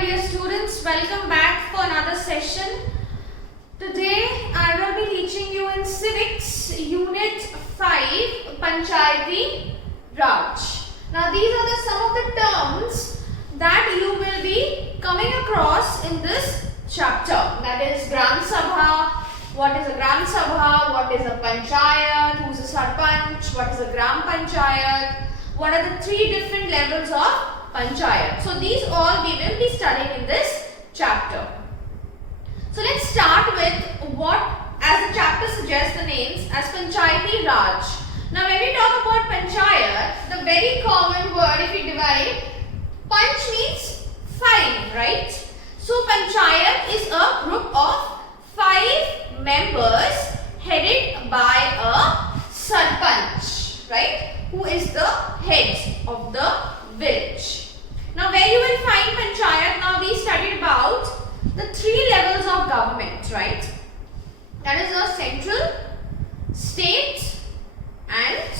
my dear students, welcome back for another session. Today I will be teaching you in Civics Unit 5 Panchayati Raj. Now these are some of the terms that you will be coming across in this chapter. That is Gram Sabha. What is a Gram Sabha? What is a Panchayat? Who is a Sarpanch? What is a Gram Panchayat? What are the three different levels of Panchayat? So these all we will be studying in this chapter. So let's start with what, as the chapter suggests the names, as Panchayati Raj. Now when we talk about Panchayat, the very common word if we divide, Panch means 5, right? So Panchayat is a group of 5 members headed by a Sarpanch, right? Who is the head of the village. Now where you will find Panchayat, now we studied about the 3 levels of government, right? That is the central, state and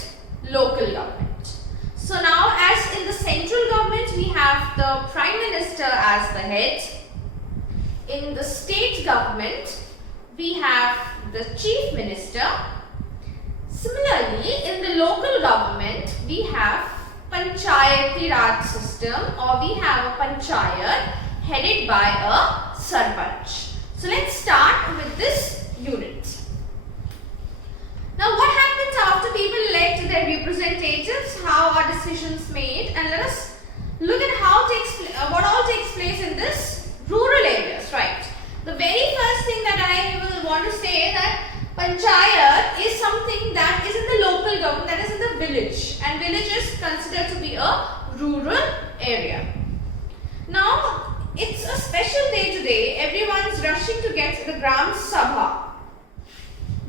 local government. So now as in the central government we have the Prime Minister as the head. In the state government we have the Chief Minister. Similarly, in the local government, we have Panchayati Raj system, or we have a Panchayat headed by a Sarpanch. So let's start with this unit. Now what happens after people elect their representatives? How are decisions made? And let us look at what all takes place in this rural areas, right? The very first thing that I will want to say that Panchayat is something that is in the local government, that is in the village, and village is considered to be a rural area. Now, it's a special day today. Everyone's rushing to get the Gram Sabha.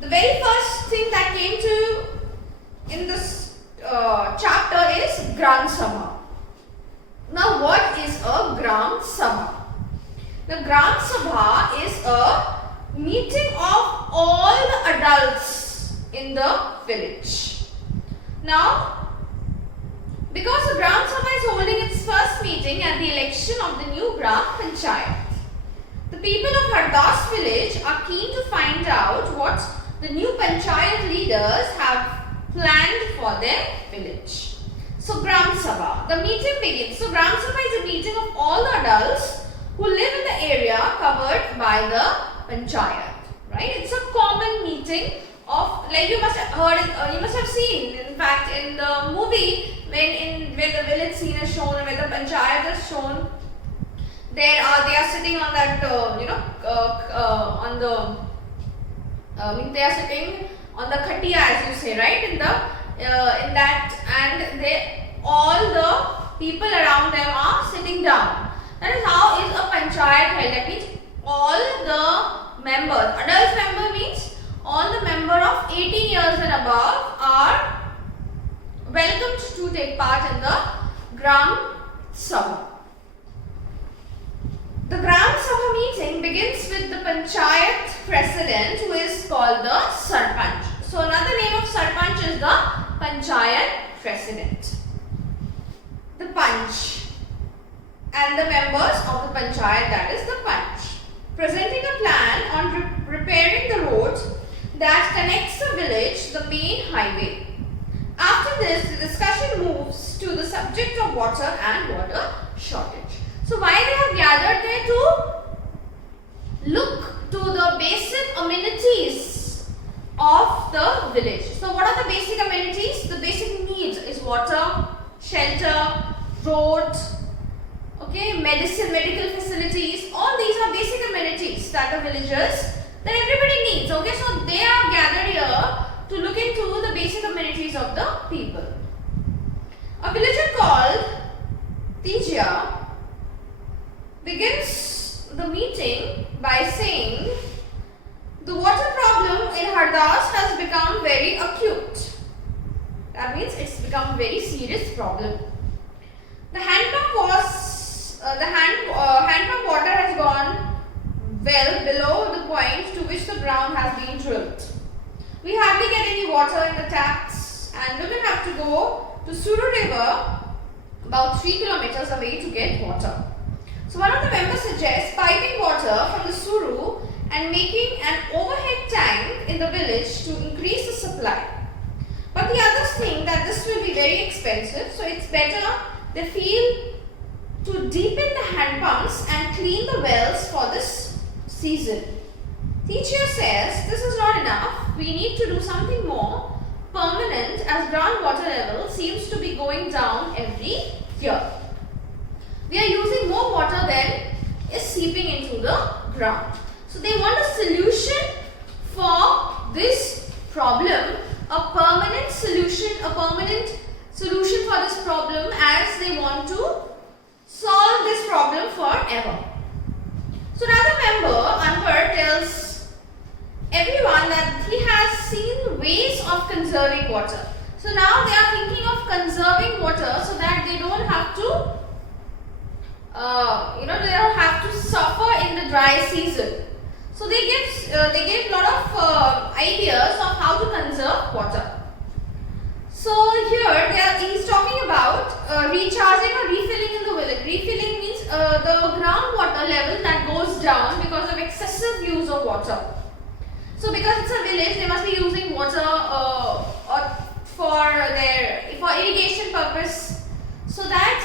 The very first thing that came to in this chapter is Gram Sabha. Now, what is a Gram Sabha? The Gram Sabha is a meeting of all the adults in the village. Now, because the Gram Sabha is holding its first meeting at the election of the new Gram Panchayat, the people of Hardas village are keen to find out what the new Panchayat leaders have planned for their village. So, Gram Sabha, the meeting begins. So, Gram Sabha is a meeting of all the adults who live in the area covered by the Panchayat, right? It's a common meeting of, like you must have heard, you must have seen, in fact, in the movie, where the village scene is shown, where the Panchayat is shown, they are sitting on that, they are sitting on the khatiya, as you say, right? In that, and all the people around them are sitting down. That is how is a Panchayat held. That means all the members, adult member means all the member of 18 years and above are welcomed to take part in the Gram Sabha. The Gram Sabha meeting begins with the Panchayat president, who is called the Sarpanch. So another name of Sarpanch is the Panchayat president. The Panch and the members of the Panchayat, that is the Panch, presenting a plan on repairing the road that connects the village, the main highway. After this, the discussion moves to the subject of water and water shortage. So why they have gathered there? To look to the basic amenities of the village. So what are the basic amenities? The basic needs is water, shelter, road, medical facilities. All these are basic amenities that the villagers, that everybody needs. Okay, so they are gathered here to look into the basic amenities of the people. A villager called Tijia begins the meeting by saying, the water problem in Hardas has become very acute. That means it's become a very serious problem. The hand pump water has gone well below the point to which the ground has been drilled. We hardly get any water in the taps, and women have to go to Suru River about 3 kilometers away to get water. So one of the members suggests piping water from the Suru and making an overhead tank in the village to increase the supply. But the others think that this will be very expensive, so it's better they feel to deepen the hand pumps and clean the wells for this season. Teacher says this is not enough. We need to do something more permanent as groundwater level seems to be going down every year. We are using more water than is seeping into the ground. So they want a solution for this problem, a permanent solution for this problem, as they want to solve this problem forever. So another member, Anwar, tells everyone that he has seen ways of conserving water. So now they are thinking of conserving water so that they don't have to they don't have to suffer in the dry season. So they give a lot of ideas of how to conserve water. So here he's talking about recharging or refilling in the village. Refilling means the groundwater level that goes down because of excessive use of water. So because it's a village, they must be using water for irrigation purpose. So that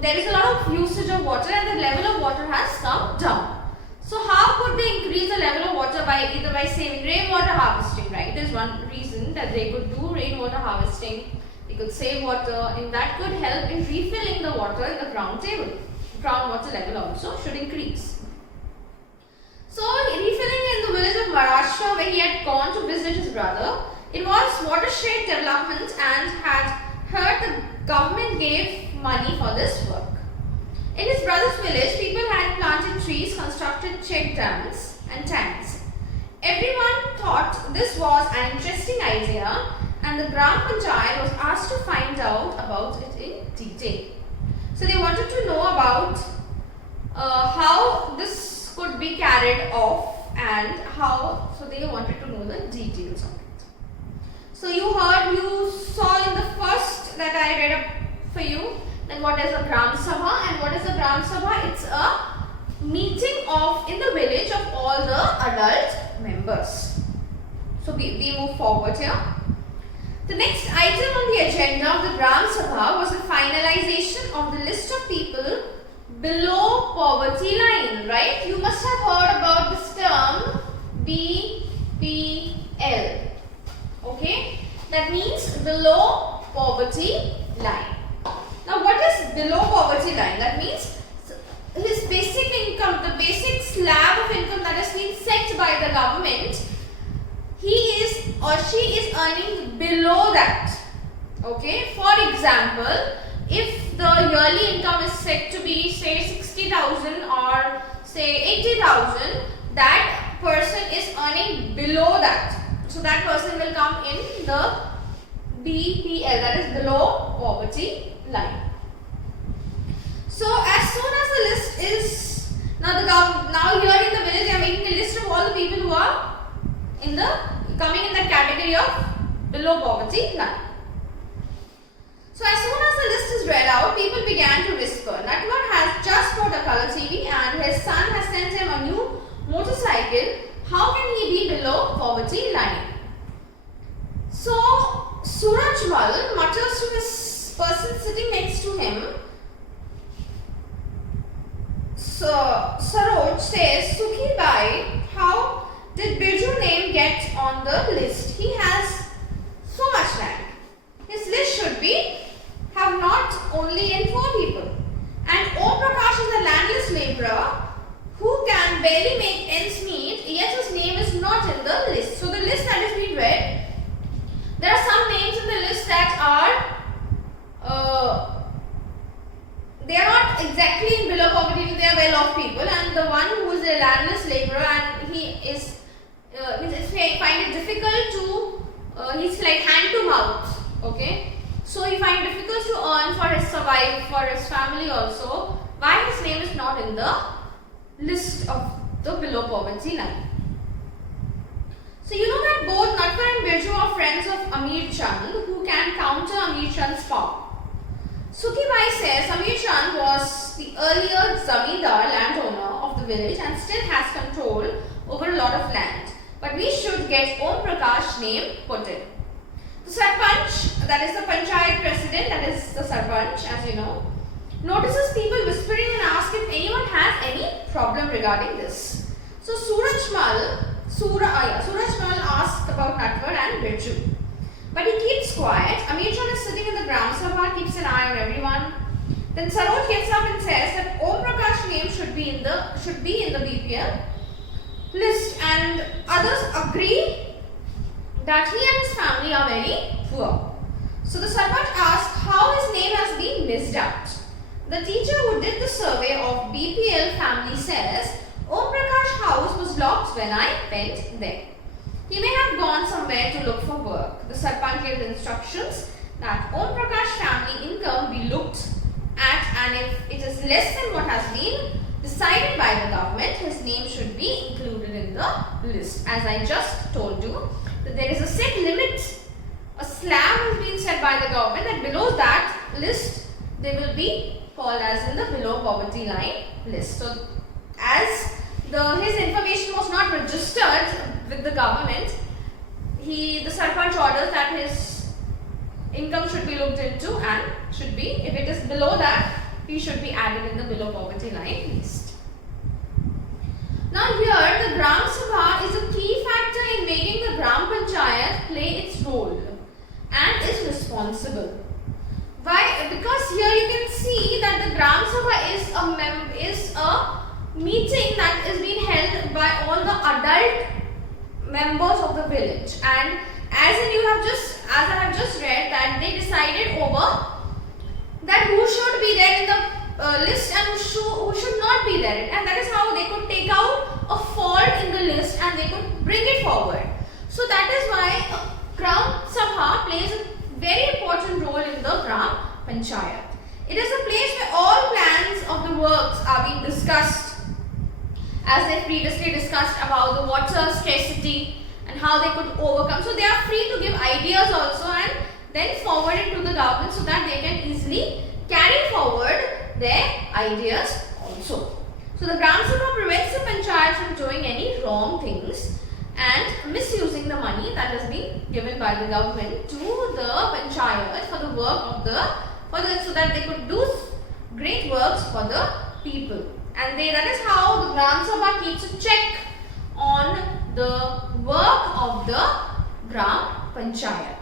there is a lot of usage of water and the level of water has come down. So how could they increase the level of water either by saving rainwater harvesting, right? There's one reason that they could do rainwater harvesting. They could save water and that could help in refilling the water in the groundwater level also should increase. So refilling in the village of Maharashtra where he had gone to visit his brother, it was watershed development and had heard the government gave money for this work. In his brother's village, people had planted trees, constructed check dams and tanks. Everyone thought this was an interesting idea and the Gram Panchayat was asked to find out about it in detail. So they wanted to know about how this could be carried off and so they wanted to know the details of it. So you saw in the first that I read up for you, then what is a Gram Sabha and what is a Gram Sabha? It's a meeting in the village of all the adult members. So we move forward here. The next item on the agenda of the Gram Sabha was the finalization of the list of people below poverty line, right? You must have heard about this term BPL. Okay, that means below poverty line. Now what is below poverty line? That means his basic income, the basic slab of income that has been set by the government, he is or she is earning below that. Okay, for example, if the yearly income is set to be say 60,000 or say 80,000, that person is earning below that. So that person will come in the BPL, that is below poverty line. So as soon as the list is now here in the village, they are making a list of all the people who are coming in the category of below poverty line. So as soon as the list is read out, people began to whisper. Natwar has just bought a color TV and his son has sent him a new motorcycle. How can he be below poverty line? So Surajmal mutters to his person sitting next to him. So Saroj says, Sukhi Bai, how did Birju name get on the list? He has so much land. His list should have not only in 4 people. And Om Prakash is a landless labourer who can barely make ends meet, yet his name is not in the list. So the list that is being read, there are some names in the list that are they are not exactly in below poverty, they are well off people, and the one who is a landless labourer and he is find it difficult to he's like hand to mouth, okay, so he find it difficult to earn for his family also. Why his name is not in the list of the below poverty line? So you know that both Natwar and Birju are friends of Amir Chand who can counter Amir Chand's power. Sukhi Bai says Amir Chand was the earlier zamindar landowner village and still has control over a lot of land. But we should get Om Prakash name put in. The Sarpanch, that is the Panchayat president, that is the Sarpanch, as you know, notices people whispering and asks if anyone has any problem regarding this. So Surajmal asks about Natwar and Birju. But he keeps quiet. Amirjan is sitting in the Gram Sabha, keeps an eye on everyone. Then Saroj gets up and says that Om Prakash name should be in the BPL list, and others agree that he and his family are very poor. So the Sarpanch asks how his name has been missed out. The teacher who did the survey of BPL family says Om Prakash house was locked when I went there. He may have gone somewhere to look for work. The Sarpanch gave instructions that Om Prakash family income be looked at, and if it is less than what has been decided by the government, his name should be included in the list. As I just told you, that there is a set limit, a slab has been set by the government that below that list they will be called as in the below poverty line list. So as his information was not registered with the government, the Sarpanch orders that his income should be looked into and should be, if it is below that, he should be added in the below poverty line list. Now here the Gram Sabha is a key factor in making the Gram Panchayat play its role and is responsible. Why? Because here you can see that the Gram Sabha is a meeting that is being held by all the adult members of the village, and as I have just read that they decided over that who should be there in the list and who should not be there, and that is how they could take out a fault in the list and they could bring it forward. So that is why a Gram Sabha plays a very important role in the Gram Panchayat. It is a place where all plans of the works are being discussed, as they previously discussed about the water scarcity and how they could overcome. So they are free to give ideas also and then forward it to the government so that they can easily carry forward their ideas also. So the Gram Sabha prevents the Panchayat from doing any wrong things and misusing the money that has been given by the government to the Panchayat for the work of so that they could do great works for the people. And that is how the Gram Sabha keeps a check on the work of the Gram Panchayat.